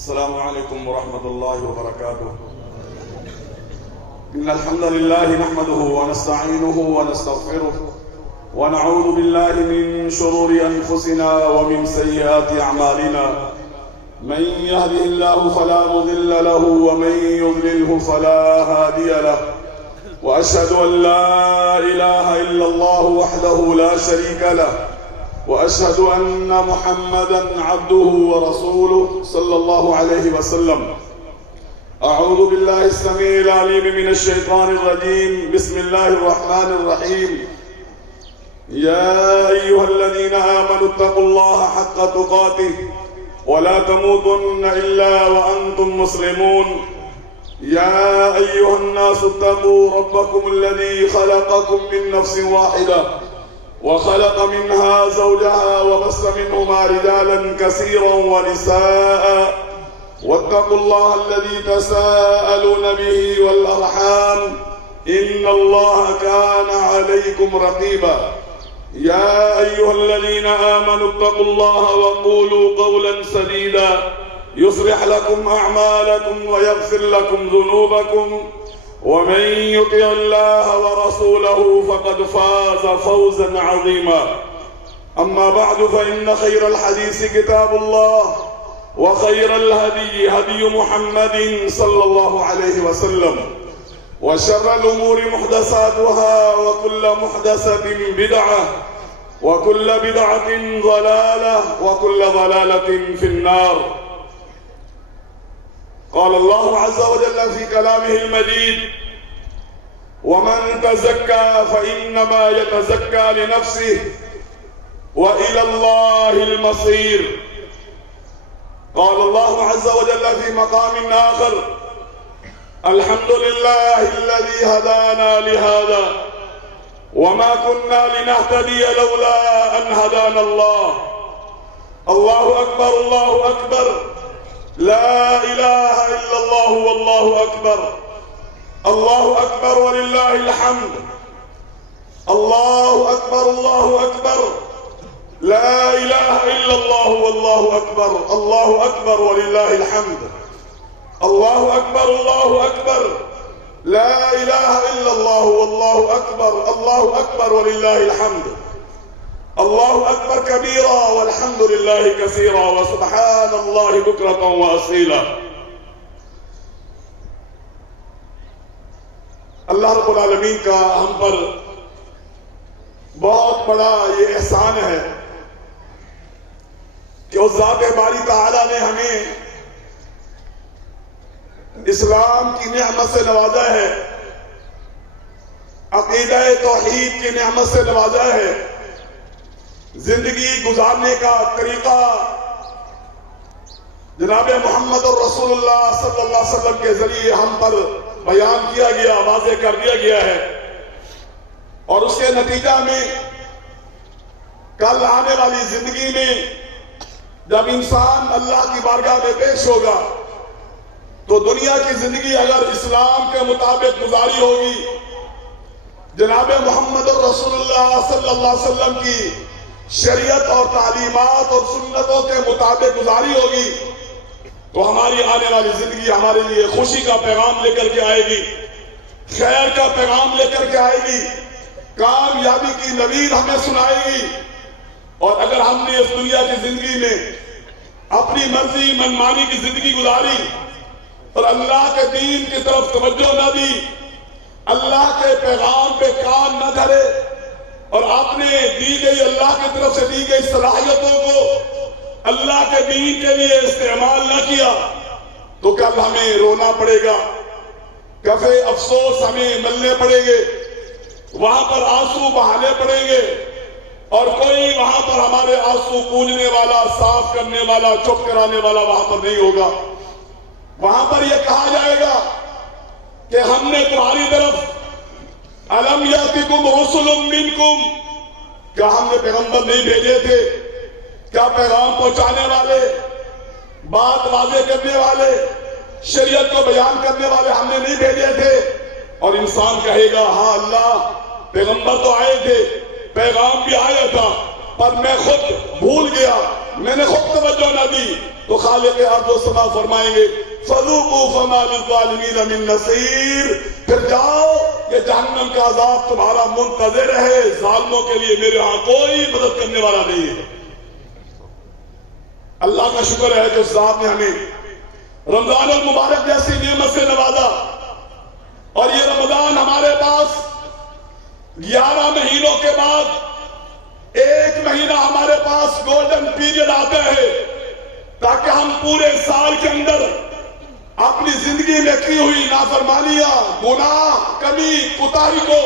السلام عليكم ورحمة الله وبركاته. إن الحمد لله نحمده ونستعينه ونستغفره ونعوذ بالله من شرور أنفسنا ومن سيئات أعمالنا. من يهده الله فلا مضل له ومن يضلله فلا هادي له، وأشهد أن لا إله إلا الله وحده لا شريك له، وأشهد أن محمدًا عبده ورسوله صلى الله عليه وسلم. أعوذ بالله السميع العليم من الشيطان الرجيم. بسم الله الرحمن الرحيم. يا أيها الذين آمنوا اتقوا الله حق تقاته ولا تموتن إلا وأنتم مسلمون. يا أيها الناس اتقوا ربكم الذي خلقكم من نفس واحدة وخلق منها زوجها وبث منهما رجالا كثيرا ونساء، واتقوا الله الذي تساءلون به والأرحام إن الله كان عليكم رقيبا. يا أيها الذين آمنوا اتقوا الله وقولوا قولا سديدا يصلح لكم أعمالكم ويغفر لكم ذنوبكم، ومن يطع الله ورسوله فقد فاز فوزا عظيما. أما بعد، فإن خير الحديث كتاب الله، وخير الهدي هدي محمد صلى الله عليه وسلم، وشر الأمور محدثاتها، وكل محدثة بدعة، وكل بدعة ضلالة، وكل ضلالة في النار. قال الله عز وجل في كلامه المجيد: ومن تزكى فإنما يتزكى لنفسه وإلى الله المصير. قال الله عز وجل في مقام آخر: الحمد لله الذي هدانا لهذا وما كنا لنهتدي لولا أن هدانا الله. الله أكبر، الله أكبر، لا إله إلا الله والله أكبر. الله أكبر ولله الحمد. الله أكبر، الله أكبر، لا إله إلا الله والله أكبر. الله أكبر ولله الحمد. الله أكبر، الله أكبر، لا إله إلا الله والله أكبر. الله أكبر ولله الحمد. الله أكبر كبيرا والحمد لله كثيرا وسبحان الله بكرة وأصيلا. اللہ رب العالمین کا ہم پر بہت بڑا یہ احسان ہے کہ اس ذات باری تعالیٰ نے ہمیں اسلام کی نعمت سے نوازا ہے، عقیدہ توحید کی نعمت سے نوازا ہے، زندگی گزارنے کا طریقہ جناب محمد الرسول اللہ صلی اللہ علیہ وسلم کے ذریعے ہم پر بیان کیا گیا، واضح کر دیا گیا ہے، اور اس کے نتیجہ میں کل آنے والی زندگی میں جب انسان اللہ کی بارگاہ میں پیش ہوگا تو دنیا کی زندگی اگر اسلام کے مطابق گزاری ہوگی، جناب محمد الرسول اللہ صلی اللہ علیہ وسلم کی شریعت اور تعلیمات اور سنتوں کے مطابق گزاری ہوگی تو ہماری آنے والی زندگی ہمارے لیے خوشی کا پیغام لے کر کے آئے گی، خیر کا پیغام لے کر کے آئے گی، کامیابی کی نوید ہمیں سنائے گی۔ اور اگر ہم نے اس دنیا کی زندگی میں اپنی مرضی منمانی کی زندگی گزاری اور اللہ کے دین کی طرف توجہ نہ دی، اللہ کے پیغام پہ کان نہ دھرے اور آپ نے دی گئی اللہ کی طرف سے دی گئی صلاحیتوں کو اللہ کے دین کے لیے استعمال نہ کیا تو کل ہمیں رونا پڑے گا، کفے افسوس ہمیں ملنے پڑیں گے، وہاں پر آنسو بہانے پڑیں گے، اور کوئی وہاں پر ہمارے آنسو پوجنے والا، صاف کرنے والا، چپ کرانے والا وہاں پر نہیں ہوگا۔ وہاں پر یہ کہا جائے گا کہ ہم نے تمہاری طرف الم یاتکم رسل منکم، کیا ہم نے پیغمبر نہیں بھیجے تھے؟ کیا پیغام پہنچانے والے، بات واضح کرنے والے، شریعت کو بیان کرنے والے ہم نے نہیں بھیجے تھے؟ اور انسان کہے گا ہاں اللہ، پیغمبر تو آئے تھے، پیغام بھی آیا تھا، پر میں خود بھول گیا، میں نے خود توجہ نہ دی تو خالق ارض و سما فرمائیں گے فذوقوا فما للظالمین من نصیر، پھر جاؤ یہ جہنم کا عذاب تمہارا منتظر ہے، ظالموں کے لیے میرے ہاں کوئی مدد کرنے والا نہیں ہے۔ اللہ کا شکر ہے کہ اس ذات نے ہمیں رمضان المبارک جیسی نعمت سے نوازا، اور یہ رمضان ہمارے پاس 11 مہینوں کے بعد ایک مہینہ ہمارے پاس گولڈن پیریڈ آتا ہے تاکہ ہم پورے سال کے اندر اپنی زندگی میں کی ہوئی نافرمانیاں، گناہ، کمی، کوتاہی کو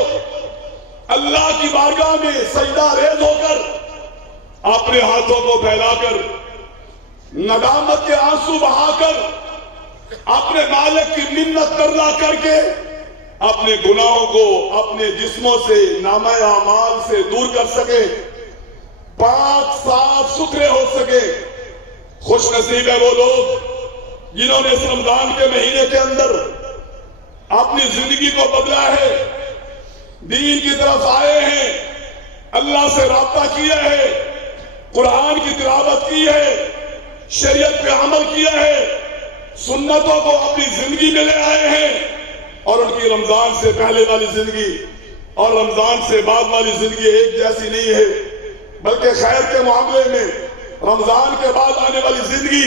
اللہ کی بارگاہ میں سجدہ ریز ہو کر اپنے ہاتھوں کو پھیلا کر ندامت کے آنسو بہا کر اپنے مالک کی منت ترلا کر کے اپنے گناہوں کو اپنے جسموں سے، نامہ اعمال سے دور کر سکے، پاک صاف ستھرے ہو سکے۔ خوش نصیب ہے وہ لوگ جنہوں نے اس رمضان کے مہینے کے اندر اپنی زندگی کو بدلا ہے، دین کی طرف آئے ہیں، اللہ سے رابطہ کیا ہے، قرآن کی تلاوت کی ہے، شریعت پہ عمل کیا ہے، سنتوں کو اپنی زندگی میں لے آئے ہیں، اور ان کی رمضان سے پہلے والی زندگی اور رمضان سے بعد والی زندگی ایک جیسی نہیں ہے، بلکہ خیر کے معاملے میں رمضان کے بعد آنے والی زندگی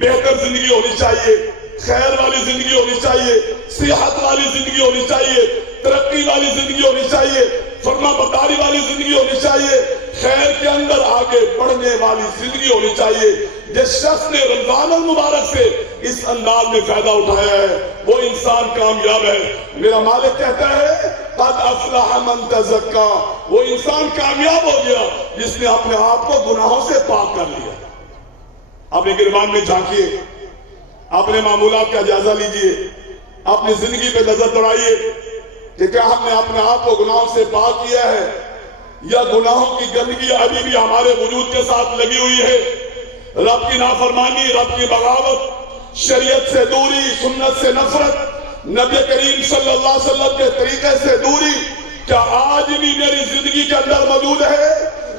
بہتر زندگی ہونی چاہیے، خیر والی زندگی ہونی چاہیے، صحت والی زندگی ہونی چاہیے، ترقی والی زندگی ہونی چاہیے، فرما برداری والی زندگی ہونی چاہیے، خیر کے اندر آگے بڑھنے والی زندگی ہونی چاہیے۔ جس شخص نے رمضان المبارک سے اس انداز میں فائدہ اٹھایا ہے وہ انسان کامیاب ہے۔ میرا مالک کہتا ہے قد افلح من تزکا، وہ انسان کامیاب ہو گیا جس نے اپنے آپ کو گناہوں سے پاک کر لیا۔ اپنے گربان میں جھانکیے، اپنے معمولات کا جائزہ لیجئے، اپنی زندگی پہ نظر دوڑائیے کہ کیا ہم نے اپنے آپ کو گناہوں سے پاک کیا ہے، یا گناہوں کی گندگی ابھی بھی ہمارے وجود کے ساتھ لگی ہوئی ہے۔ رب کی نافرمانی، رب کی بغاوت، شریعت سے دوری، سنت سے نفرت، نبی کریم صلی اللہ علیہ وسلم کے طریقے سے دوری، کیا آج بھی میری زندگی کے اندر موجود ہے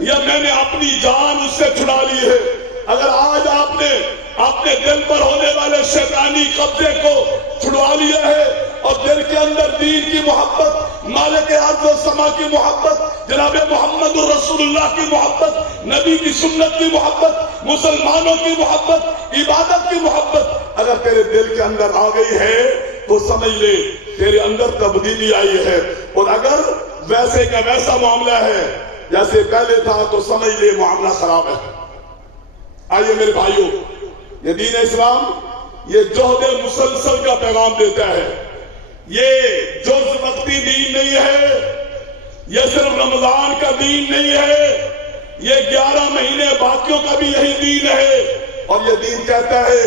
یا میں نے اپنی جان اس سے چھڑا لی ہے؟ اگر آج آپ نے اپنے دل پر ہونے والے شیطانی قبضے کو چھڑوا لیا ہے اور دل کے اندر دین کی محبت، مالک ارض و سما کی محبت، جناب محمد الرسول اللہ کی محبت، نبی کی سنت کی محبت، مسلمانوں کی محبت، عبادت کی محبت اگر تیرے دل کے اندر آ گئی ہے تو سمجھ لے تیرے اندر تبدیلی آئی ہے، اور اگر ویسے کا ویسا معاملہ ہے جیسے پہلے تھا تو سمجھ لے معاملہ خراب ہے۔ آئیے میرے بھائیوں، یہ دین اسلام یہ جوہد مسلسل کا پیغام دیتا ہے، یہ جز وقتی دین نہیں ہے، یہ صرف رمضان کا دین نہیں ہے، یہ 11 مہینے باقیوں کا بھی یہی دین ہے۔ اور یہ دین کہتا ہے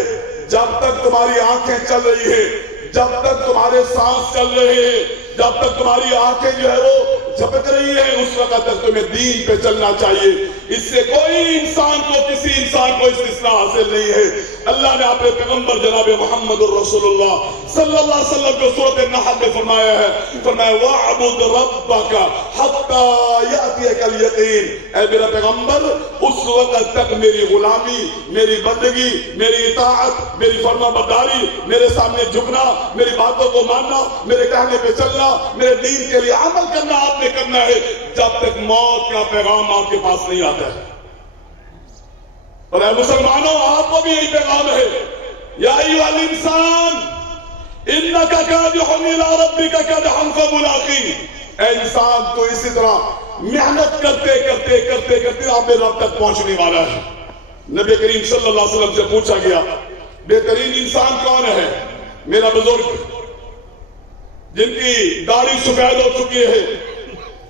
جب تک تمہاری آنکھیں چل رہی ہیں، جب تک تمہارے سانس چل رہے ہیں، جب تک تمہاری آنکھیں جو ہے وہ جھپک رہی ہیں، اس وقت تک تمہیں دین پہ چلنا چاہیے۔ اس سے کوئی انسان کو، کسی انسان کو استثناء حاصل نہیں ہے۔ اللہ نے اپنے پیغمبر جناب محمد الرسول اللہ صلی اللہ علیہ وسلم کو سورۃ النحل میں فرمایا ہے، فرمایا وَاعْبُدْ رَبَّكَ حَتَّى يَأْتِيَكَ الْيَقِينُ، اے میرا پیغمبر اس وقت تک میری غلامی، میری بندگی، میری اطاعت، میری فرما برداری، میرے سامنے جھکنا، میری باتوں کو ماننا، میرے کہنے پہ چلنا، میرے دین کے لیے عمل کرنا آپ نے کرنا ہے جب تک موت کا پیغام آپ کے پاس نہیں آتا ہے۔ اور اے مسلمانوں، آپ کو بھی یہی پیغام ہے، یا ایھا الانسان انک کادح الی ربک کدحا فملاقیہ، اے انسان تو اسی طرح محنت کرتے کرتے کرتے کرتے اپنے رب تک پہنچنے والا ہے۔ نبی کریم صلی اللہ علیہ وسلم سے پوچھا گیا بہترین انسان کون ہے؟ میرا بزرگ جن کی داڑھی سفید ہو چکی ہے،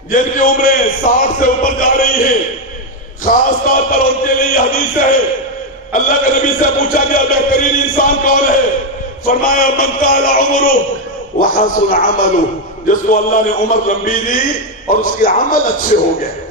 جن کی عمریں 60 سے اوپر جا رہی ہیں، خاص طور پر ان کے لیے یہ حدیث ہے، اللہ کے نبی سے پوچھا گیا بہترین انسان کون ہے؟ فرمایا من طال عمرہ وحسن عملہ، جس کو اللہ نے عمر لمبی دی اور اس کے عمل اچھے ہو گئے،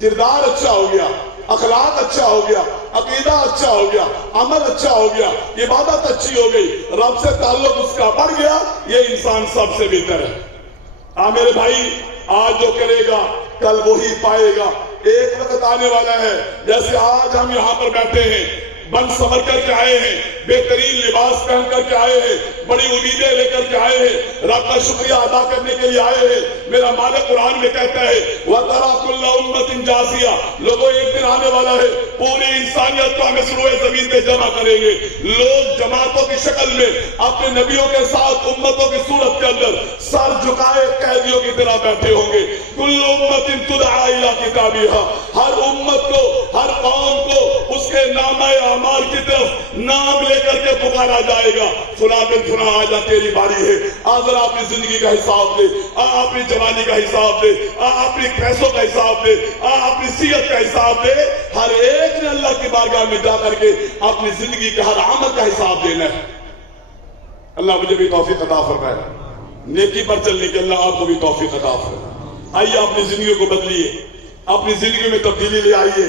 کردار اچھا ہو گیا، اخلاق اچھا ہو گیا، عقیدہ اچھا ہو گیا، عمل اچھا ہو گیا، عبادت اچھی ہو گئی، رب سے تعلق اس کا بڑھ گیا، یہ انسان سب سے بہتر ہے۔ میرے بھائی، آج جو کرے گا کل وہی پائے گا، ایک وقت آنے والا ہے جیسے آج ہم یہاں پر بیٹھے ہیں، بن سمر کر کے آئے ہیں، بہترین لباس پہن کر کے آئے ہیں، بڑی امیدیں لے کر کے آئے ہیں، رب کا شکریہ ادا کرنے کے لیے آئے ہیں۔ میرا مالک قرآن میں کہتا ہے وَتَرَى كُلَّ أُمَّةٍ جَاثِيَةً، لوگوں ایک دن آنے والا ہے پوری انسانیت کو ہمیں سروئے زمین پہ جمع کریں گے، لوگ جماعتوں کی شکل میں اپنے نبیوں کے ساتھ امتوں کی صورت کے اندر سر جھکائے قیدیوں کی طرح بیٹھے ہوں گے۔ كُلُّ أُمَّةٍ تُدْعَىٰ إِلَىٰ كِتَابِهَا، ہر امت کو، ہر قوم کو اس کے نامہ اعمال کی طرف نام لے کر کے پکارا جائے گا، فلاں بن فلاں آجا تیری باری ہے، آ ذرا اپنی زندگی کا حساب دے، آ اپنی جوانی کا حساب دے، آ اپنی پیسوں کا حساب دے، آ اپنی صحت کا حساب دے۔ ہر ایک نے اللہ کی بارگاہ میں جا کر کے اپنی زندگی کے ہر عمل کا حساب دینا ہے۔ اللہ مجھے بھی توفیق عطا فرمائے، نیکی پر چلنے کے اللہ آپ کو بھی توفیق عطا فرمائے۔ آئیے اپنی زندگیوں کو بدلیے، اپنی زندگی میں تبدیلی لے آئیے۔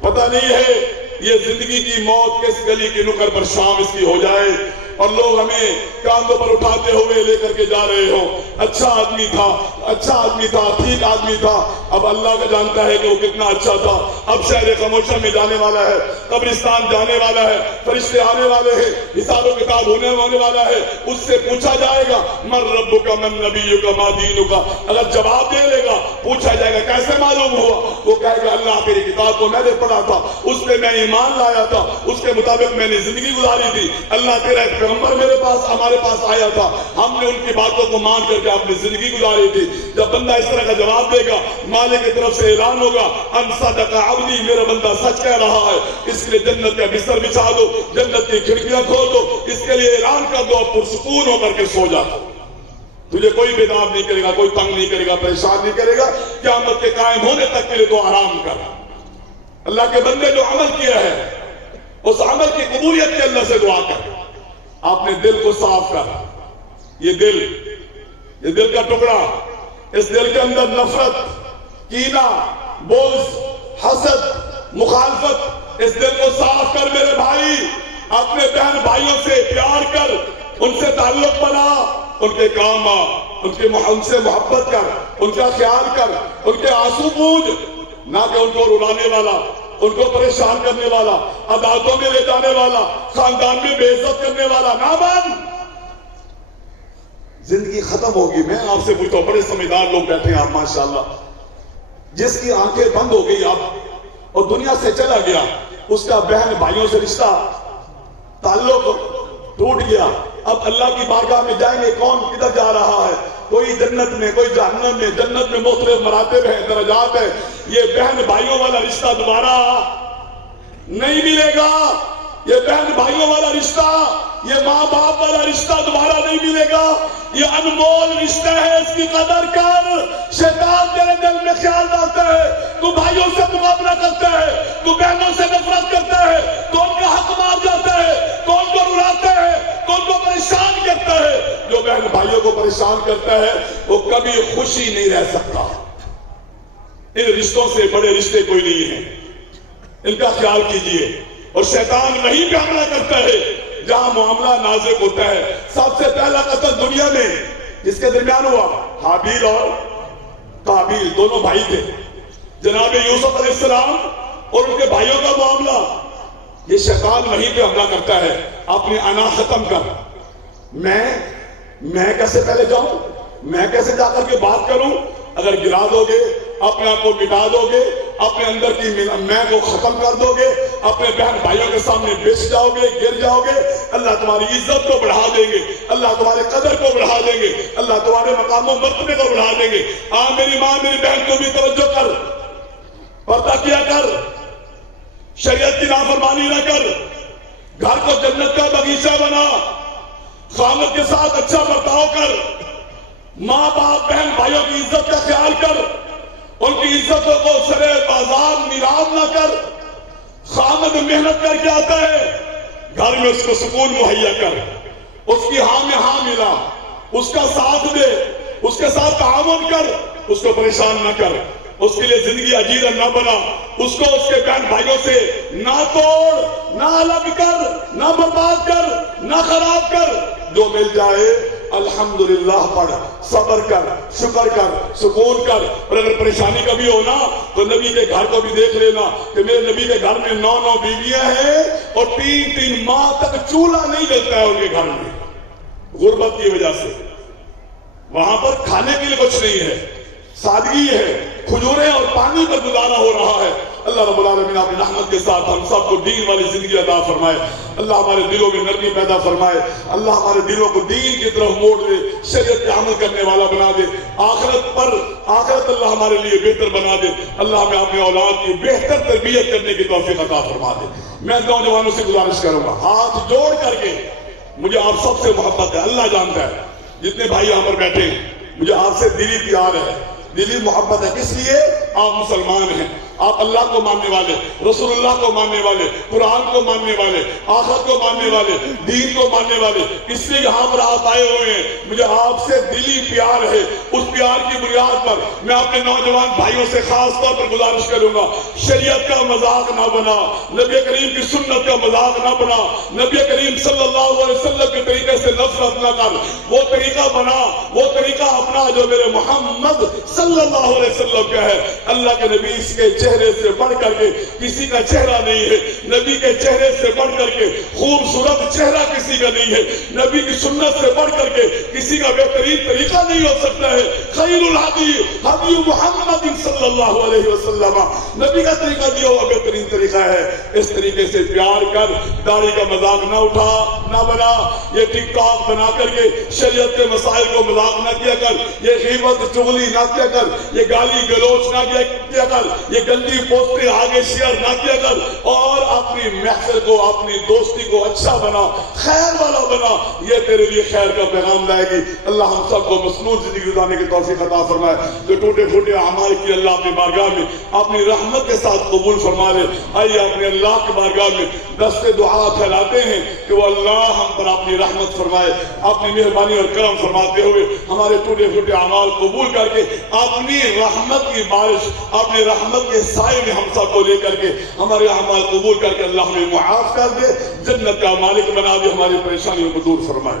پتہ نہیں ہے یہ زندگی کی موت کس گلی کی نکڑ پر شام اس کی ہو جائے اور لوگ ہمیں کاندھوں پر اٹھاتے ہوئے لے کر کے جا رہے ہوں۔ اچھا آدمی تھا، اچھا آدمی تھا، ٹھیک آدمی تھا، اب اللہ کا جانتا ہے کہ وہ کتنا اچھا تھا۔ اب شہر خاموشہ میں جانے والا ہے، قبرستان جانے والا ہے، فرشتے آنے والے ہیں، حساب و کتاب ہونے والا ہے، اس سے پوچھا جائے گا من ربک من نبیک ما دینک۔ اگر جواب دے لے گا، پوچھا جائے گا کیسے معلوم ہوا، وہ کہے گا اللہ تیری کتاب کو میں نے پڑھا تھا، اس پہ میں ایمان لایا تھا، اس کے مطابق میں نے زندگی گزاری تھی، اللہ تیرا ایک پیغمبر میرے پاس ہمارے پاس آیا تھا، ہم نے ان کی باتوں کو مان کر کے اپنی زندگی گزاری تھی۔ جب بندہ اس طرح کا جواب دے گا، مالک کی طرف سے اعلان ہوگا ان صدق عبدی، میرا بندہ سچ کہہ رہا ہے، اس کے لیے جنت کا بستر بچھا دو، جنت کی کھڑکیاں کھول دو، اس کے لیے اعلان کر دو، اور پرسکون ہو کر کے سو جا۔ تجھے کوئی بیداب نہیں کرے گا، کوئی تنگ نہیں کرے گا، پریشان نہیں کرے گا، قیامت کے قائم ہونے تک کے لیے تو آرام کر۔ اللہ کے بندے جو عمل کیا ہے اس عمل کی قبولیت کے اللہ سے دعا کر، اپنے دل کو صاف کر۔ یہ دل کا ٹکڑا، اس دل کے اندر نفرت، کینہ، بغض، حسد، مخالفت، اس دل کو صاف کر میرے بھائی۔ اپنے بہن بھائیوں سے پیار کر، ان سے تعلق بنا، ان کے کام آ، ان سے محبت کر، ان کا خیال کر، ان کے آنسو پوجھ، نہ کہ ان کو رلانے والا، ان کو پریشان کرنے والا، عدالتوں میں لے جانے والا، خاندان میں بے عزت کرنے والا نہ بن۔ زندگی ختم ہوگی۔ میں آپ سے پوچھتا ہوں، بڑے سمجھدار لوگ بیٹھے ہیں آپ ماشاءاللہ، جس کی آنکھیں بند ہو گئی اب اور دنیا سے چلا گیا، اس کا بہن بھائیوں سے رشتہ تعلق ٹوٹ گیا، اب اللہ کی بارگاہ میں جائیں گے، کون کدھر جا رہا ہے؟ کوئی جنت میں، کوئی جہنم میں۔ جنت میں مختلف مراتب ہیں، درجات ہیں، یہ بہن بھائیوں والا رشتہ دوبارہ نہیں ملے گا۔ یہ بہن بھائیوں والا رشتہ، یہ ماں باپ والا رشتہ دوبارہ نہیں ملے گا۔ یہ انمول رشتہ ہے، اس کی قدر کر۔ شیطان تیرے دل میں خیال ڈالتا ہے، تو بھائیوں سے مقابلہ کرتا ہے، تو بہنوں سے نفرت کرتا ہے، تو ان کا حق مار جاتا ہے، تو ان کو رلاتا ہے، تو ان کو پریشان کرتا ہے۔ جو بہن بھائیوں کو پریشان کرتا ہے وہ کبھی خوشی نہیں رہ سکتا۔ ان رشتوں سے بڑے رشتے کوئی نہیں ہیں، ان کا خیال کیجئے۔ اور شیطان وہیں پہ حملہ کرتا ہے جہاں معاملہ نازک ہوتا ہے۔ سب سے پہلا قتل دنیا میں جس کے درمیان ہوا، حابیل اور قابیل، دونوں بھائی تھے۔ جناب یوسف علیہ السلام اور ان کے بھائیوں کا معاملہ، یہ شیطان وہیں پہ حملہ کرتا ہے۔ اپنی انا ختم کر، میں کیسے پہلے جاؤں، میں کیسے جا کر کے بات کروں؟ اگر گرا دو گے، اپنے آپ کو مٹا دو گے، اپنے اندر کی میں کو ختم کر دو گے، اپنے بہن بھائیوں کے سامنے بچ جاؤ گے، گر جاؤ گے، اللہ تمہاری عزت کو بڑھا دیں گے، اللہ تمہارے قدر کو بڑھا دیں گے، اللہ تمہارے مقام و مرتبے کو بڑھا دیں گے۔ میری ماں میری بہن کو بھی توجہ کر، پردہ کیا کر، شریعت کی نافرمانی نہ کر، گھر کو جنت کا باغیچہ بنا، خامد کے ساتھ اچھا برتاؤ کر، ماں باپ بہن بھائیوں کی عزت کا خیال کر، ان کی عزتوں کو سرے بازار نیلام نہ کر۔ خامد محنت کر کے آتا ہے، گھر میں اس کو سکون مہیا کر، اس کی ہاں میں ہاں ملا، اس کا ساتھ دے، اس کے ساتھ تعاون کر، اس کو پریشان نہ کر۔ اس کے لیے زندگی عجیرہ نہ بنا، اس کو اس کے بہن بھائیوں سے نہ توڑ، نہ الگ کر، نہ برباد کر، نہ خراب کر، جو مل جائے الحمدللہ پڑھ، صبر کر، شکر کر، سکون کر۔ اور اگر پریشانی کبھی ہونا تو نبی کے گھر کو بھی دیکھ لینا کہ میرے نبی کے گھر میں 9 بیویاں ہیں اور 3 ماہ تک چولہا نہیں جلتا ہے ان کے گھر میں، غربت کی وجہ سے۔ وہاں پر کھانے کے لیے کچھ نہیں ہے، سادگی ہے، کھجوریں اور پانی پر گزارا ہو رہا ہے۔ اللہ رب العالمین اپنی رحمت کے ساتھ ہم سب کو دین والی زندگی عطا فرمائے۔ اللہ ہمارے دلوں میں نرمی پیدا فرمائے۔ اللہ ہمارے دلوں کو دین کی طرف موڑ دے، شریعت پہ عمل کرنے والا بنا دے۔ آخرت اللہ ہمارے لیے بہتر بنا دے۔ اللہ ہمیں اپنے اولاد کی بہتر تربیت کرنے کی توفیق عطا فرما دے۔ میں نوجوانوں سے گزارش کروں گا، ہاتھ جوڑ کر کے، مجھے آپ سب سے محبت ہے، اللہ جانتا ہے، جتنے بھائی یہاں پر بیٹھے ہیں، مجھے آپ سے دلی پیار ہے، دلی محبت ہے۔ کس لیے؟ آپ مسلمان ہیں، آپ اللہ کو ماننے والے، رسول اللہ کو ماننے والے، قرآن کو ماننے والے، آخرت کو ماننے والے، دین کو ماننے والے، اس لیے یہاں پر آپ آئے ہوئے ہیں۔ مجھے آپ سے دلی پیار ہے، اس پیار کی بنیاد پر میں اپنے نوجوان بھائیوں سے خاص طور پر گزارش کروں گا، شریعت کا مذاق نہ بنا، نبی کریم کی سنت کا مذاق نہ بنا، نبی کریم صلی اللہ علیہ وسلم کے طریقے سے نفرت نہ کر، وہ طریقہ بنا، وہ طریقہ اپنا جو میرے محمد صلی اللہ علیہ وسلم کا ہے۔ اللہ کے نبی اس کے چہرے سے بڑھ کر کے کسی کا چہرہ نہیں ہے، نبی کے چہرے سے بڑھ کر کے خوبصورت چہرہ کسی کا نہیں ہے، نبی کی سنت سے بڑھ کر کے کسی کا بہترین طریقہ نہیں ہو سکتا ہے۔ خیر الہدی ہدی محمد صلی اللہ علیہ وسلم، نبی کا طریقہ دیا ہوا بہترین طریقہ ہے۔ اس طریقے سے پیار کر، داڑھی کا مذاق نہ اٹھا، نہ بنا، یہ ٹک ٹاک بنا کر کے شریعت کے مسائل کو مذاق نہ کیا کر، یہ غیبت چغلی نہ کیا کر، یہ گالی گلوچ نہ کیا کر، یہ گندی پوسٹیں آگے شیئر نہ کیا کر، اور اپنی محفل کو، اپنی دوستی کو اچھا بنا، خیر والا بنا، یہ تیرے لیے خیر کا پیغام لائے گی۔ اللہ ہم سب کو مسنون زندگی گزارنے کی توفیق عطا فرمائے۔ جو ٹوٹے پھوٹے اعمال کی اللہ اپنی بارگاہ میں اپنی رحمت کے ساتھ قبول فرما لے۔ آئیے اپنے اللہ کی بارگاہ میں دست دعا پھیلاتے ہیں کہ وہ اللہ ہم پر اپنی رحمت فرمائے، اپنی مہربانی اور کرم فرماتے ہوئے ہمارے ٹوٹے پھوٹے اعمال قبول کر کے اپنی رحمت کی بارش، اپنے رحمت کے سائے میں ہم سب کو لے کر کے ہمارے اعمال قبول کر کے اللہ ہمیں معاف کر دے، جنت کا مالک بنا دے، ہماری پریشانیوں کو دور فرمائے۔